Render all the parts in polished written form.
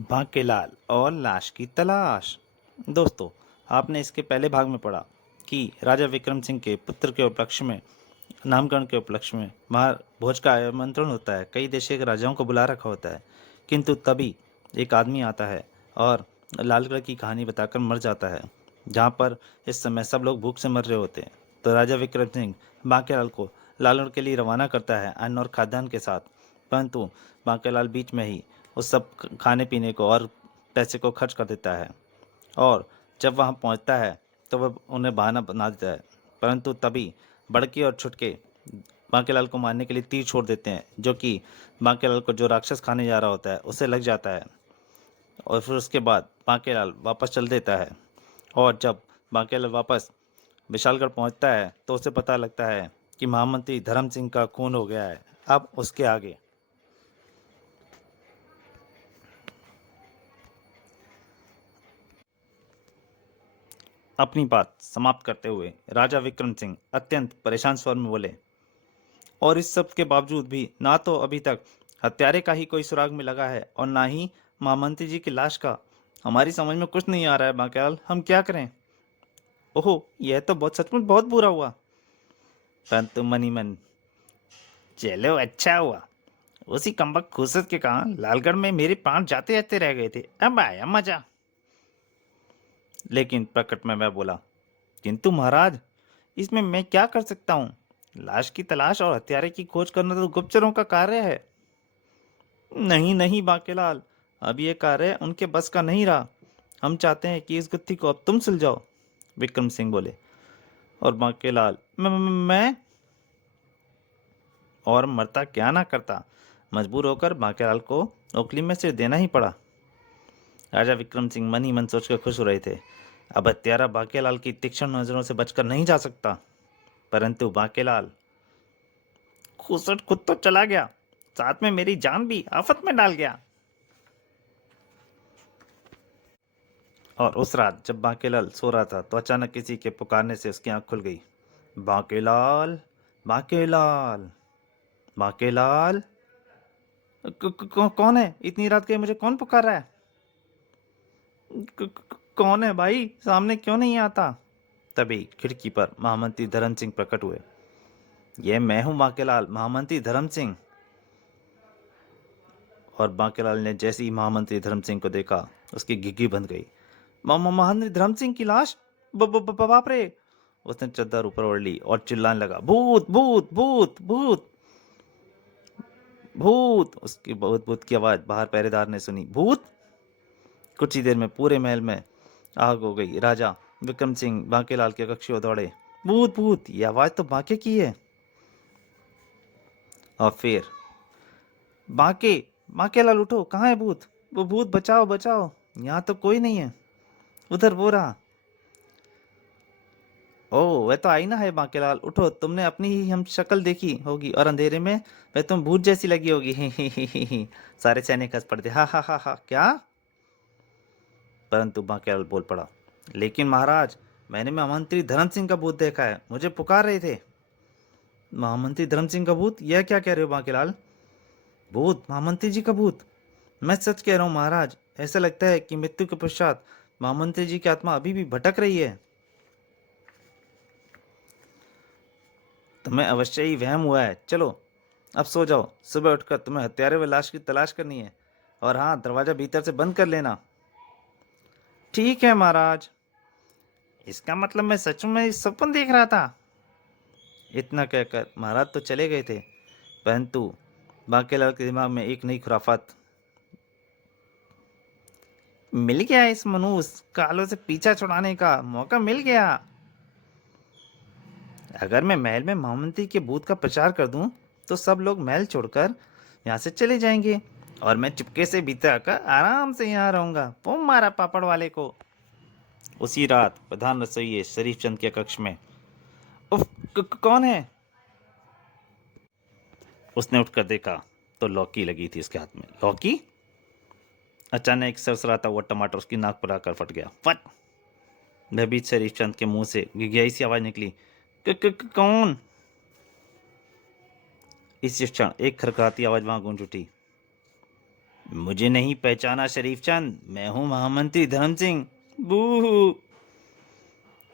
बांकेलाल और लाश की तलाश। दोस्तों, आपने इसके पहले भाग में पढ़ा कि राजा विक्रम सिंह के पुत्र के उपलक्ष्य में नामकरण के उपलक्ष्य में महाभोज का आमंत्रण होता है। कई देशों के राजाओं को बुला रखा होता है, किंतु तभी एक आदमी आता है और लालगढ़ की कहानी बताकर मर जाता है, जहाँ पर इस समय सब लोग भूख से मर रहे होते हैं। तो राजा विक्रम सिंह बांकेलाल को लालगढ़ के लिए रवाना करता है अन्न और खाद्यान्न के साथ, परंतु बांकेलाल बीच में ही उस सब खाने पीने को और पैसे को खर्च कर देता है। और जब वहाँ पहुँचता है तो वह उन्हें बहाना बना देता है, परंतु तभी बड़के और छुटके बांकेलाल को मारने के लिए तीर छोड़ देते हैं, जो कि बांकेलाल को जो राक्षस खाने जा रहा होता है उसे लग जाता है। और फिर उसके बाद बांकेलाल वापस चल देता है। और जब बांकेलाल वापस विशालगढ़ पहुंचता है तो उसे पता लगता है कि महामंत्री धर्म सिंह का खून हो गया है। अब उसके आगे अपनी बात समाप्त करते हुए राजा विक्रम सिंह अत्यंत परेशान स्वर में बोले, और इस सब के बावजूद भी ना तो अभी तक हत्यारे का ही कोई सुराग में लगा है और ना ही महामंत्री जी की लाश का। हमारी समझ में कुछ नहीं आ रहा है बांकेलाल, हम क्या करें? ओहो, यह तो बहुत सचमुच बहुत बुरा हुआ। परंतु मन ही मन, चलो अच्छा हुआ, उसी कमबख्त खुसत के कारण लालगढ़ में मेरे प्राण जाते जाते रह गए थे, अब आया मजा। लेकिन प्रकट में मैं बोला, किंतु महाराज, इसमें मैं क्या कर सकता हूँ? लाश की तलाश और हत्यारे की खोज करना तो गुप्तचरों का कार्य है। नहीं नहीं बांकेलाल, अब ये कार्य उनके बस का नहीं रहा। हम चाहते हैं कि इस गुत्थी को अब तुम सुलझाओ। विक्रम सिंह बोले। और बांकेलाल, मैं और मरता क्या ना करता। मजबूर होकर बांकेलाल को ओखली में सिर देना ही पड़ा। राजा विक्रम सिंह मन ही मन सोचकर खुश हो रहे थे। अब हत्यारा बांकेलाल की तीक्ष्ण नजरों से बचकर नहीं जा सकता। परंतु बांकेलाल खुसट खुद तो चला गया, साथ में मेरी जान भी आफत में डाल गया। और उस रात जब बांकेलाल सो रहा था तो अचानक किसी के पुकारने से उसकी आंख खुल गई। बांकेलाल, बांकेलाल, बांकेलाल। कौन है? इतनी रात के मुझे कौन पुकार रहा है? कौन है भाई? सामने क्यों नहीं आता? तभी खिड़की पर महामंत्री धर्म सिंह प्रकट हुए। ये मैं हूं बांकेलाल, महामंत्री धर्म सिंह। और बांकेलाल ने जैसे ही महामंत्री धर्म सिंह को देखा, उसकी घिघी बंध गई। महामंत्री धर्म सिंह की लाश? बाप रे! उसने चद्दर ऊपर ओढ़ ली और चिल्लाने लगा, भूत भूत भूत भूत भूत। उसकी बहुत भूत की आवाज बाहर पहरेदार ने सुनी। भूत! कुछ ही देर में पूरे महल में आग हो गई। राजा विक्रम सिंह बांकेलाल के कक्ष में दौड़े। भूत भूत, ये आवाज तो बांके की है। और फिर बांके, बांकेलाल उठो, कहाँ है भूत? वो भूत, बचाओ बचाओ, यहाँ तो कोई नहीं है। उधर वो रहा। ओ, वह तो आईना है बांकेलाल, उठो, तुमने अपनी ही हम शक्ल देखी होगी और अंधेरे में वह तुम भूत जैसी लगी होगी। ही। सारे सैनिक हंस पड़ते। हा हा हा हा, क्या? परंतु बांकेलाल बोल पड़ा, लेकिन महाराज, मैंने महामंत्री धर्म सिंह का भूत देखा है, मुझे पुकार रहे थे। महामंत्री धर्म सिंह का भूत? यह क्या कह रहे हो बांकेलाल? भूत, महामंत्री जी का भूत? मैं सच कह रहा हूँ महाराज, ऐसा लगता है कि मृत्यु के पश्चात महामंत्री जी की आत्मा अभी भी भटक रही है। तुम्हें अवश्य ही वहम हुआ है। चलो अब सो जाओ, सुबह उठकर तुम्हें हत्यारे व लाश की तलाश करनी है। और हाँ, दरवाजा भीतर से बंद कर लेना। ठीक है महाराज। इसका मतलब मैं सच में सपन देख रहा था। इतना कहकर महाराज तो चले गए थे, परंतु बांकेलाल के दिमाग में एक नई खुराफात। मिल गया, इस मनुष्य कालों से पीछा छुड़ाने का मौका मिल गया। अगर मैं महल में महामंत्री के भूत का प्रचार कर दूं तो सब लोग महल छोड़कर यहाँ से चले जाएंगे और मैं चुपके से भीतर आकर आराम से यहाँ रहूंगा। वो मारा पापड़ वाले को। उसी रात प्रधान रसोइये शरीफ चंद के कक्ष में। उफ, कौन है? उसने उठकर देखा तो लौकी लगी थी उसके हाथ में। लौकी? अचानक एक सरसराता हुआ टमाटर उसकी नाक पर आकर फट गया। फट! भयभीत शरीफ चंद के मुंह से गिघियाई सी आवाज निकली। कौन? इसी क्षण एक खरखराती आवाज वहां गूंज उठी। मुझे नहीं पहचाना शरीफ चंद, मैं हूँ महामंत्री धर्म सिंह। बू।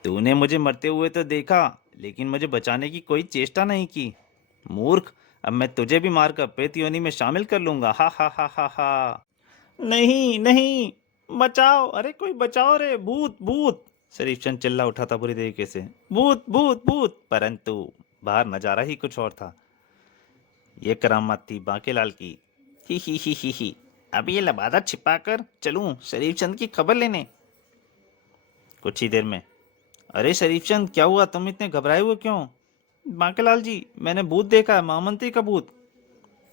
तूने मुझे मरते हुए तो देखा, लेकिन मुझे बचाने की कोई चेष्टा नहीं की। मूर्ख, अब मैं तुझे भी मारकर प्रेत योनि में शामिल कर लूंगा। हा हा हा हा हा। नहीं नहीं, बचाओ, अरे कोई बचाओ रे, भूत भूत। शरीफ चंद चिल्ला उठा था बुरी तरीके से। भूत भूत भूत। परंतु बाहर नजारा ही कुछ और था। ये करामात थी बांकेलाल की। ही। अब ये लबादा छिपाकर चलूं शरीफ चंद की खबर लेने। कुछ ही देर में, अरे शरीफ चंद क्या हुआ, तुम इतने घबराए हुए क्यों? बांकेलाल जी, मैंने भूत देखा है, महामंत्री का भूत।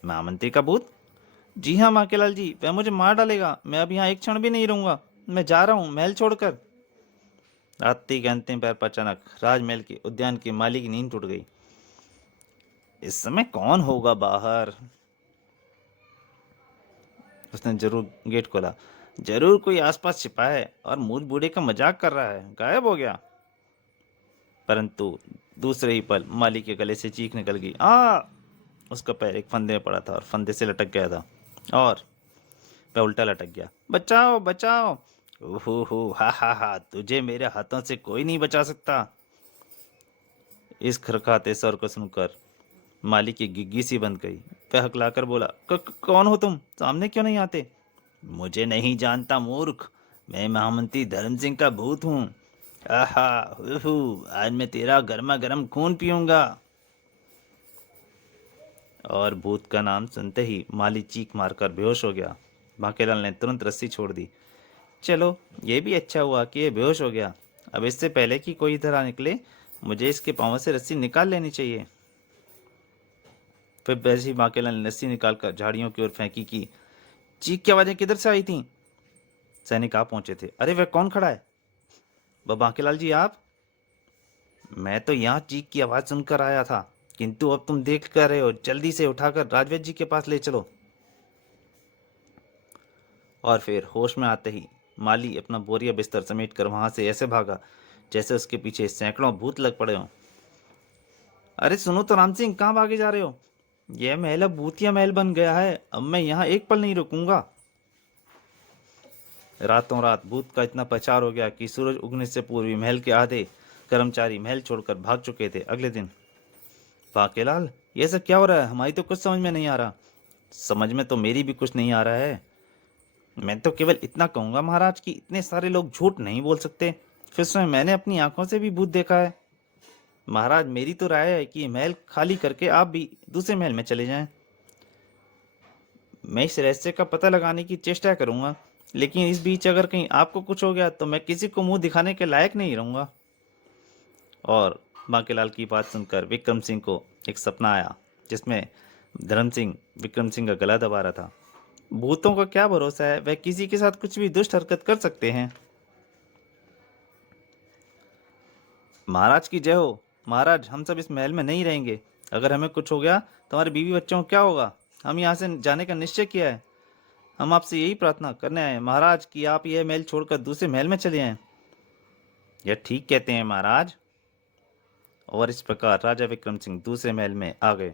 महामंत्री का भूत? जी हाँ बांकेलाल जी, वह मुझे मार डालेगा। मैं अब यहाँ एक क्षण भी नहीं रहूंगा। मैं जा रहा हूँ महल छोड़कर। रात्रि के अंतिम पैर पर अचानक राजमहल के उद्यान के माली की नींद टूट गई। इस समय कौन होगा बाहर? उसने जरूर गेट खोला। जरूर कोई आसपास छिपा है और मूल बूढ़े का मजाक कर रहा है, गायब हो गया। परंतु दूसरे ही पल माली के गले से चीख निकल गई। उसका पैर एक फंदे में पड़ा था और फंदे से लटक गया था, और वह उल्टा लटक गया। बचाओ बचाओ। ओहो हा, तुझे मेरे हाथों से कोई नहीं बचा सकता। इस खरखाते स्वर को सुनकर माली की गिग्गी सी बंद गई। वह हकलाकर बोला, कौन हो तुम? सामने क्यों नहीं आते? मुझे नहीं जानता मूर्ख, मैं महामंत्री धर्म सिंह का भूत हूँ। आहा हू, आज मैं तेरा गर्मा गर्म खून पीऊंगा। और भूत का नाम सुनते ही माली चीख मारकर बेहोश हो गया। बांकेलाल ने तुरंत रस्सी छोड़ दी। चलो, ये भी अच्छा हुआ कि ये बेहोश हो गया। अब इससे पहले कि कोई इधर आ निकले, मुझे इसके पाँव से रस्सी निकाल लेनी चाहिए। फिर वैसे ही बांकेलाल ने रस्सी निकालकर झाड़ियों की ओर फेंकी कि चीख की आवाजें किधर से आई थीं? सैनिक आ पहुंचे थे। अरे वह कौन खड़ा है? वह बांकेलाल जी आप? मैं तो यहाँ चीख की आवाज सुनकर आया था, किंतु अब तुम देख कर रहे हो, जल्दी से उठाकर राजवैद्य जी के पास ले चलो। और फिर होश में आते ही माली अपना बोरिया बिस्तर समेट कर वहां से ऐसे भागा जैसे उसके पीछे सैकड़ों भूत लग पड़े हों। अरे सुनो तो राम सिंह, कहाँ भागे जा रहे हो? यह महल अब भूतिया महल बन गया है, अब मैं यहाँ एक पल नहीं रुकूंगा। रातों रात भूत का इतना प्रचार हो गया कि सूरज उगने से पूर्व ही महल के आधे कर्मचारी महल छोड़कर भाग चुके थे। अगले दिन, बाकेलाल, ये सब क्या हो रहा है? हमारी तो कुछ समझ में नहीं आ रहा। समझ में तो मेरी भी कुछ नहीं आ रहा है। मैं तो केवल इतना कहूंगा महाराज कि इतने सारे लोग झूठ नहीं बोल सकते। फिर स्वयं मैंने अपनी आंखों से भी भूत देखा है। महाराज, मेरी तो राय है कि महल खाली करके आप भी दूसरे महल में चले जाएं। मैं इस रहस्य का पता लगाने की चेष्टा करूंगा, लेकिन इस बीच अगर कहीं आपको कुछ हो गया तो मैं किसी को मुंह दिखाने के लायक नहीं रहूंगा। और बांकेलाल की बात सुनकर विक्रम सिंह को एक सपना आया, जिसमें धर्म सिंह विक्रम सिंह का गला दबा रहा था। भूतों का क्या भरोसा है, वह किसी के साथ कुछ भी दुष्ट हरकत कर सकते हैं। महाराज की जय हो। महाराज, हम सब इस महल में नहीं रहेंगे। अगर हमें कुछ हो गया तो हमारे बीवी बच्चों को क्या होगा? हम यहाँ से जाने का निश्चय किया है। हम आपसे यही प्रार्थना करने आए महाराज कि आप यह महल छोड़कर दूसरे महल में चले आएं। यह ठीक कहते हैं महाराज। और इस प्रकार राजा विक्रम सिंह दूसरे महल में आ गए।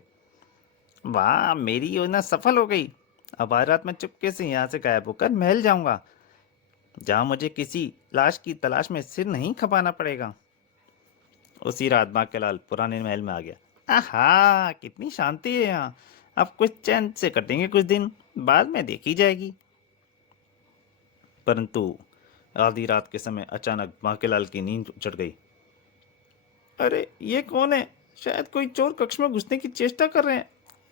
वाह, मेरी योजना सफल हो गई। अब आज रात मैं चुपके से यहाँ से गायब होकर महल जाऊंगा, जहाँ मुझे किसी लाश की तलाश में सिर नहीं खपाना पड़ेगा। उसी रात बांकेलाल पुराने महल में आ गया। आहा, कितनी शांति है यहाँ। अब कुछ चैन से कटेंगे कुछ दिन, बाद में देखी जाएगी। परंतु आधी रात के समय अचानक बांकेलाल की नींद उचट गई। अरे ये कौन है? शायद कोई चोर कक्ष में घुसने की चेष्टा कर रहे हैं,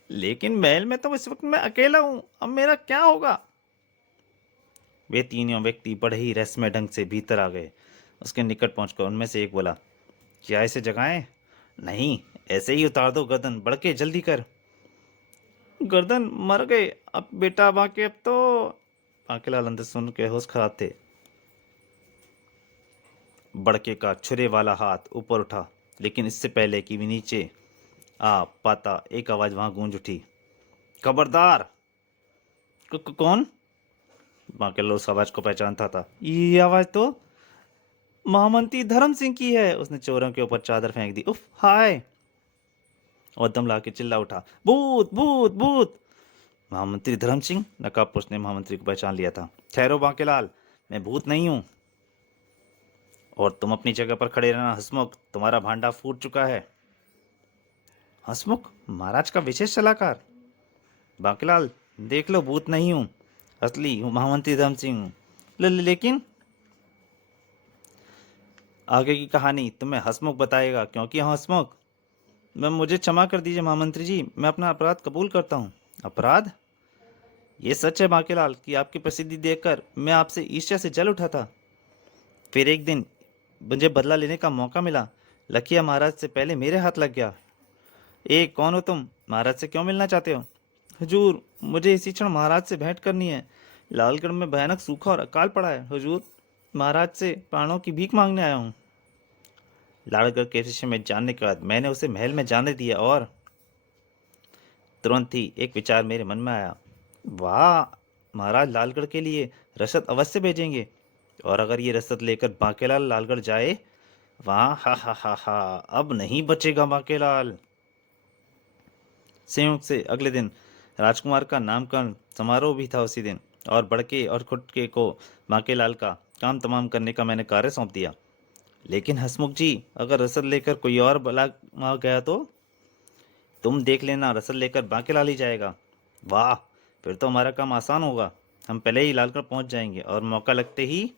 लेकिन महल में तो इस वक्त मैं अकेला हूँ। अब मेरा क्या होगा? वे तीनों व्यक्ति बड़े ही रहस्यमय ढंग से भीतर आ गए। उसके निकट पहुंचकर उनमें से एक बोला, क्या इसे जगाएं? नहीं, ऐसे ही उतार दो गर्दन, बढ़ के जल्दी कर। गर्दन मर गए अब बेटा बाके, अब तो। बांकेलाल अंदर सुन के होश खराब थे। बड़के का छुरे वाला हाथ ऊपर उठा, लेकिन इससे पहले कि वे नीचे आ पाता एक आवाज वहां गूंज उठी। खबरदार। कौन? बांकेलाल उस आवाज को पहचानता था। ये आवाज तो महामंत्री धर्म सिंह की है। उसने चोरों के ऊपर चादर फेंक दी। उफ हाय! और दम ला के चिल्ला उठा, भूत भूत भूत। महामंत्री धर्म सिंह, नकाबपोश ने महामंत्री को पहचान लिया था। ठहरो बांकेलाल, मैं भूत नहीं हूँ। और तुम अपनी जगह पर खड़े रहना हंसमुख, तुम्हारा भांडा फूट चुका है। हंसमुख, महाराज का विशेष सलाहकार? बांकेलाल, देख लो, भूत नहीं हूँ, असली हूँ महामंत्री धर्म सिंह हूँ। लेकिन आगे की कहानी तुम्हें हंसमुख बताएगा, क्योंकि हंसमुख। मैं मुझे क्षमा कर दीजिए महामंत्री जी, मैं अपना अपराध कबूल करता हूँ। अपराध? ये सच है बांकेलाल कि आपकी प्रसिद्धि देखकर मैं आपसे ईर्ष्या से जल उठा था। फिर एक दिन मुझे बदला लेने का मौका मिला, लखिया महाराज से पहले मेरे हाथ लग गया। कौन हो तुम? महाराज से क्यों मिलना चाहते हो? हुजूर, मुझे इसी क्षण महाराज से भेंट करनी है। लालगढ़ में भयानक सूखा और अकाल पड़ा है हुजूर, महाराज से प्राणों की भीख मांगने आया हूँ। लालगढ़ के विषय में जानने के बाद मैंने उसे महल में जाने दिया और तुरंत ही एक विचार मेरे मन में आया। वाह, महाराज लालगढ़ के लिए रसद अवश्य भेजेंगे, और अगर ये रसद लेकर बांकेलाल लालगढ़ जाए, वाह, हा हा हा हा, अब नहीं बचेगा बांकेलाल। संयोग से अगले दिन राजकुमार का नामकरण समारोह भी था उसी दिन, और बड़के और खुटके को बांकेलाल का काम तमाम करने का मैंने कार्य सौंप दिया। लेकिन हसमुख जी, अगर रसद लेकर कोई और बला आ गया तो? तुम देख लेना, रसद लेकर बांकेलाल ही जाएगा। वाह, फिर तो हमारा काम आसान होगा, हम पहले ही लालगढ़ पहुंच जाएंगे और मौका लगते ही।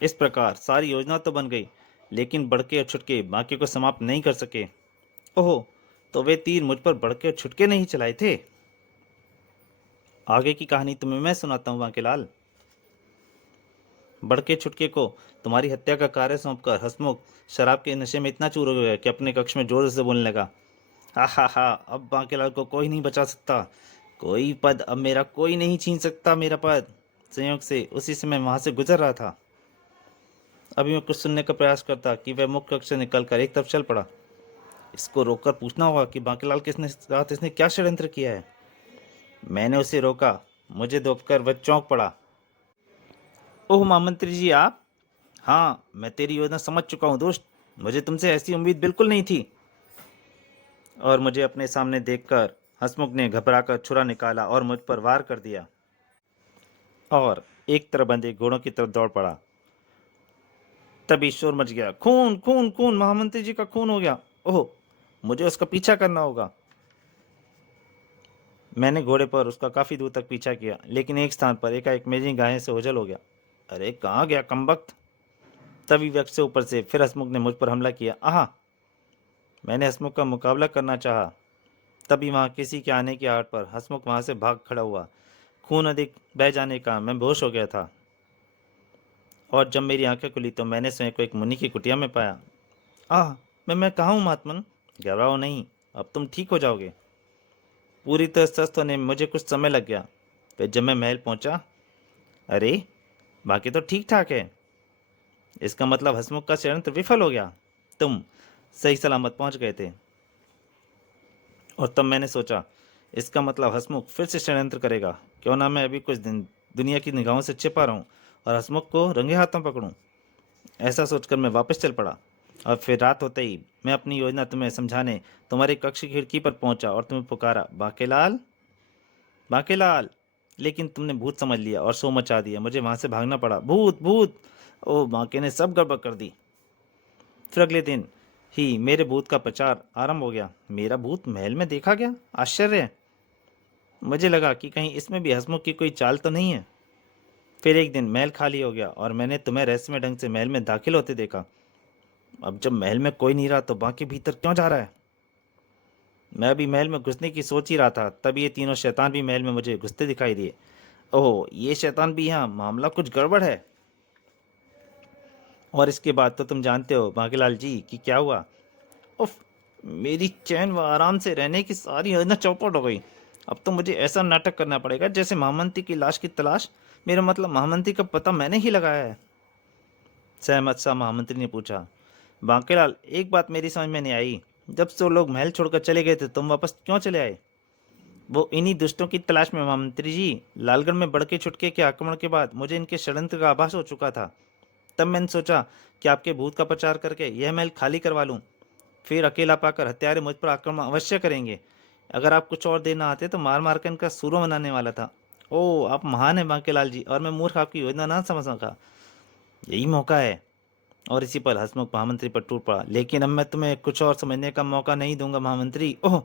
इस प्रकार सारी योजना तो बन गई, लेकिन बड़के और छुटके बाकी को समाप्त नहीं कर सके। ओहो, तो वे तीर मुझ पर बड़के और छुटके नहीं चलाए थे? आगे की कहानी तुम्हें मैं सुनाता हूँ बांकेलाल। बड़के छुटके को तुम्हारी हत्या का कार्य सौंपकर हसमुख शराब के नशे में इतना चूर हो गया कि अपने कक्ष में जोर से बोलने लगा। हा हा हा, अब बांकेलाल को कोई नहीं बचा सकता, कोई पद अब मेरा कोई नहीं छीन सकता, मेरा पद। संयोग से उसी समय वहां से गुजर रहा था। अभी मैं कुछ सुनने का प्रयास करता कि वह मुख्य कक्ष से निकलकर एक तरफ चल पड़ा। इसको रोककर पूछना होगा कि बांकेलाल किसने साथ इसने क्या षड्यंत्र किया है। मैंने उसे रोका, मुझे देखकर वह चौंक पड़ा। ओह महामंत्री जी, आप? हाँ, मैं तेरी योजना समझ चुका हूँ दोस्त, मुझे तुमसे ऐसी उम्मीद बिल्कुल नहीं थी। और मुझे अपने सामने देखकर हंसमुख ने घबराकर छुरा निकाला और मुझ पर वार कर दिया, और एक तरफ बंधे घोड़ों की तरफ दौड़ पड़ा। तभी शोर मच गया, खून खून खून, महामंत्री जी का खून हो गया। ओह, मुझे उसका पीछा करना होगा। मैंने घोड़े पर उसका काफी दूर तक पीछा किया, लेकिन एक स्थान पर एकाएक मेरी गायें से ओझल हो गया। अरे कहाँ गया कमबख्त? तभी वृक्ष से ऊपर से फिर हसमुख ने मुझ पर हमला किया। आहा! मैंने हसमुख का मुकाबला करना चाहा, तभी वहां किसी के आने की आहट पर हसमुख वहां से भाग खड़ा हुआ। खून अधिक बह जाने का मैं बेहोश हो गया था, और जब मेरी आंखें खुली तो मैंने स्वयं को एक मुनि की कुटिया में पाया। आह! मैं कहाँ हूँ महात्मन? घबराओ नहीं, अब तुम ठीक हो जाओगे। पूरी तरह स्वस्थ होने में मुझे कुछ समय लग गया। फिर जब मैं महल पहुंचा, अरे बाकी तो ठीक ठाक है। इसका मतलब हसमुख का षड्यंत्र विफल हो गया, तुम सही सलामत पहुंच गए थे। और तब मैंने सोचा, इसका मतलब हसमुख फिर से षड्यंत्र करेगा। क्यों ना मैं अभी कुछ दिन दुनिया की निगाहों से छिपा रहूं और हसमुख को रंगे हाथों पकड़ूं। ऐसा सोचकर मैं वापस चल पड़ा, और फिर रात होते ही मैं अपनी योजना तुम्हें समझाने तुम्हारे कक्ष की खिड़की पर पहुंचा और तुम्हें पुकारा, बांकेलाल, बांकेलाल। लेकिन तुमने भूत समझ लिया और शोर मचा दिया, मुझे वहां से भागना पड़ा। भूत भूत! ओ, बांके ने सब गड़बड़ कर दी। फिर अगले दिन ही मेरे भूत का प्रचार आरंभ हो गया। मेरा भूत महल में देखा गया, आश्चर्य! मुझे लगा कि कहीं इसमें भी हंसमुख की कोई चाल तो नहीं है। फिर एक दिन महल खाली हो गया और मैंने तुम्हें रहस्यमय ढंग से महल में दाखिल होते देखा। अब जब महल में कोई नहीं रहा तो बाकी भीतर क्यों जा रहा है? मैं अभी महल में घुसने की सोच ही रहा था, तब ये तीनों शैतान भी महल में मुझे घुसते दिखाई दिए। ओह, ये शैतान भी यहाँ, मामला कुछ गड़बड़ है। और इसके बाद तो तुम जानते हो बांकीलाल जी कि क्या हुआ। उफ! मेरी चैन व आराम से रहने की सारी योजना चौपट हो गई। अब तो मुझे ऐसा नाटक करना पड़ेगा जैसे महामंत्री की लाश की तलाश, मेरा मतलब महामंत्री का पता मैंने ही लगाया है। सहमत सा महामंत्री ने पूछा। बांकेलाल, एक बात मेरी समझ में नहीं आई, जब से वो लोग महल छोड़कर चले गए थे तुम वापस क्यों चले आए? वो इन्हीं दुष्टों की तलाश में महामंत्री जी। लालगढ़ में बड़के छुटके के आक्रमण के बाद मुझे इनके षड्यंत्र का आभास हो चुका था। तब मैंने सोचा कि आपके भूत का प्रचार करके यह महल खाली करवा लूं, फिर अकेला पाकर हत्यारे मुझ पर आक्रमण अवश्य करेंगे। अगर आप कुछ और देना आते तो मार मार कर इनका सूरो बनाने वाला था। ओ, आप महान हैं बांकेलाल जी, और मैं मूर्ख आपकी योजना ना समझ सका। यही मौका है। और इसी पर हंसमुख महामंत्री पर टूट पड़ा। लेकिन अब मैं तुम्हें कुछ और समझने का मौका नहीं दूंगा महामंत्री। ओह,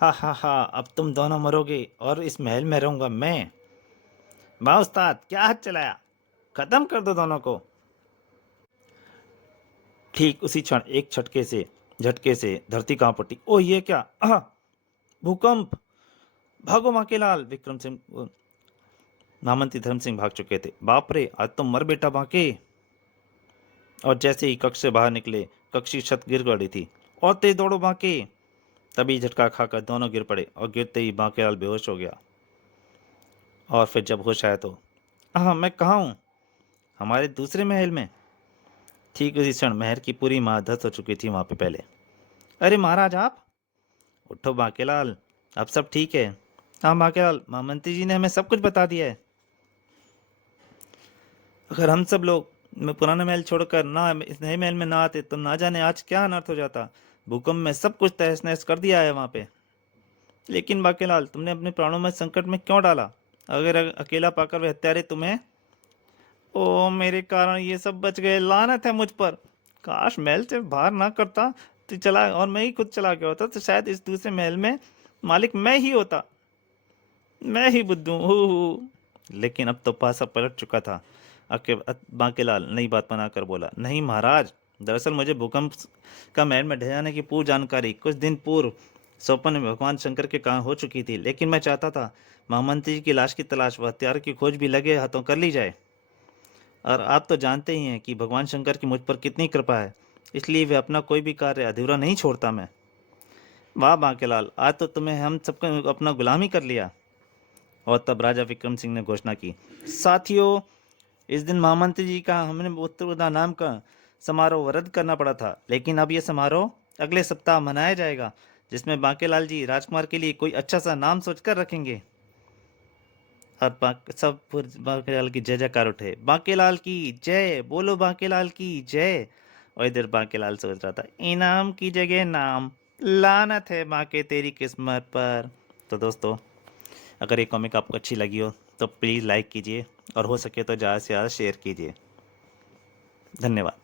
हा हा हा, अब तुम दोनों मरोगे और इस महल में रहूंगा मैं। वाह उस्ताद, क्या हाथ चलाया, खत्म कर दो दोनों को। ठीक उसी क्षण एक झटके से धरती कांप उठी। ओ ये क्या, भूकंप! भागो बांकेलाल! विक्रम सिंह महामंत्री धर्म सिंह भाग चुके थे। बाप रे, आज तो मर बेटा बांके! और जैसे ही कक्ष से बाहर निकले, कक्ष की छत गिर गई थी। और तेज दौड़ो बांके! तभी झटका खाकर दोनों गिर पड़े और गिरते ही बांकेलाल बेहोश हो गया। और फिर जब होश आया तो, मैं कहाँ हूँ? हमारे दूसरे महल में। ठीक उसी क्षण महल की पूरी इमारत ध्वस्त हो चुकी थी वहां पे पहले। अरे महाराज आप! उठो बांकेलाल, अब सब ठीक है। हाँ बांकेलाल, महामंत्री जी ने हमें सब कुछ बता दिया है। अगर हम सब लोग मैं पुराना महल छोड़कर ना इस नए महल में ना आते तो ना जाने आज क्या अनर्थ हो जाता। भूकंप में सब कुछ तहस नहस कर दिया है वहां पे। लेकिन बांकेलाल, तुमने अपने प्राणों में संकट में क्यों डाला? अगर अकेला पाकर वे हत्यारे तुम्हें। ओ, मेरे कारण ये सब बच गए, लानत है मुझ पर। काश महल से बाहर ना करता तो चला, और मैं ही खुद चला गया होता तो शायद इस दूसरे महल में मालिक मैं ही होता। मैं ही बुद्धू हूँ। लेकिन अब तो पासा पलट चुका था। बांकेलाल नई बात बनाकर बोला, नहीं महाराज, दरअसल मुझे भूकंप का महल में ढह जाने की पूर्व जानकारी कुछ दिन पूर्व स्वप्न में भगवान शंकर के कारण हो चुकी थी। लेकिन मैं चाहता था महामंत्री जी की लाश की तलाश व हत्यारे की खोज भी लगे हाथों कर ली जाए। और आप तो जानते ही हैं कि भगवान शंकर की मुझ पर कितनी कृपा है, इसलिए वे अपना कोई भी कार्य अधूरा नहीं छोड़ता मैं। वाह बांकेलाल, आज तो तुम्हें हम सबको अपना गुलाम ही कर लिया। और तब राजा विक्रम सिंह ने घोषणा की, साथियों, इस दिन महामंत्री जी का हमने उत्तरदान नाम का समारोह रद्द करना पड़ा था, लेकिन अब यह समारोह अगले सप्ताह मनाया जाएगा, जिसमें बांकेलाल जी राजकुमार के लिए कोई अच्छा सा नाम सोचकर रखेंगे। और सब बांकेलाल की जय जयकार उठे। बांकेलाल की जय बोलो, बांकेलाल की जय। और इधर बांकेलाल सोच रहा था, इनाम की जगह नाम, लानत है बांके तेरी किस्मत पर। तो दोस्तों, अगर ये कॉमिक आपको अच्छी लगी हो तो प्लीज़ लाइक कीजिए, और हो सके तो ज़्यादा से ज़्यादा शेयर कीजिए। धन्यवाद।